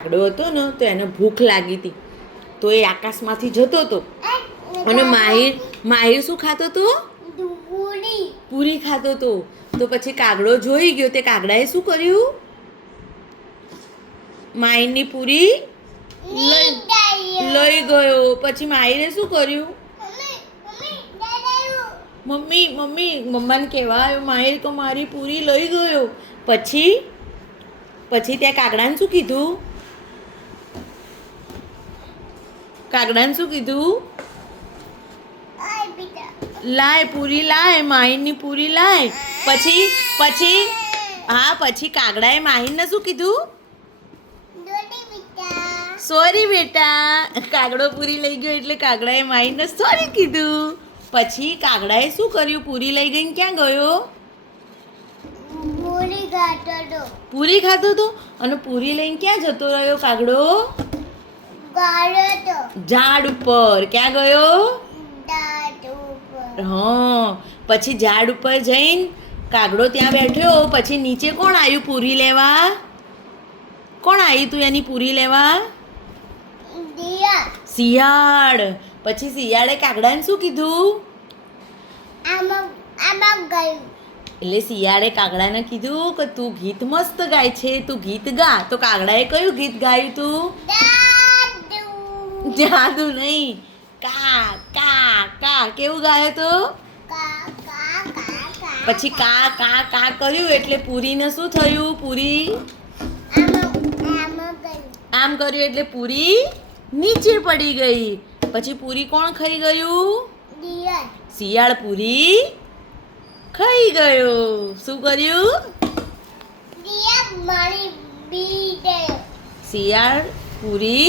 કાગડો હતો ને તો એને ભૂખ લાગી હતી તો એ આકાશમાંથી જતો હતો અને માહિર માહિર શું ખાતો હતો પૂરી ખાતો હતો તો પછી કાગડો જોઈ ગયો. તે કાગડાએ શું કર્યું? માહિરની પૂરી લઈ લઈ ગયો. પછી માહિરે શું કર્યું? મમ્મી મમ્મી મમ્માને કહેવા આવ્યો માહિર તો મારી પૂરી લઈ ગયો. પછી પછી ત્યાં કાગડાને શું કીધું? કાગડાને શું કીધું? લાય પૂરી લાય માહિરની પૂરી લાય. પછી પછી હા પછી કાગડાએ માહિરને શું કીધું? સોરી બેટા કાગડો પૂરી લઈ ગયો એટલે કાગડાએ માહિરને સોરી કીધું. પછી કાગડાએ શું કર્યું? પૂરી લઈ ગઈને ક્યાં ગયો? પૂરી ખાતો હતો અને પૂરી લઈને ક્યાં જતો રહ્યો કાગડો? ઝાડ ઉપર. ક્યાં ગયો? હા. પછી ઝાડ ઉપર જઈને કાગડો ત્યાં બેઠ્યો. પછી નીચે કોણ આવ્યું પૂરી લેવા? કોણ આવ્યું તું એની પૂરી લેવા? શિયાળ. પછી શિયાળે કાગડાને શું કીધું? એટલે શિયાળે કાગડાને કીધું કે તું ગીત મસ્ત ગાય છે તું ગીત ગા. તો કાગડાએ કયું ગીત ગાયું તું? જાદુ નહીં. કા કા કા કેવું ગાય તો? પછી કા. કા કા કર્યું એટલે પૂરીને શું થયું? પૂરી? આમાં કર્યું. એટલે પૂરી નીચે પડી ગઈ. પછી પૂરી કોણ ખાઈ ગયું? શિયાળ. પૂરી ખાઈ ગયો. શું કર્યું? શિયાળ મારી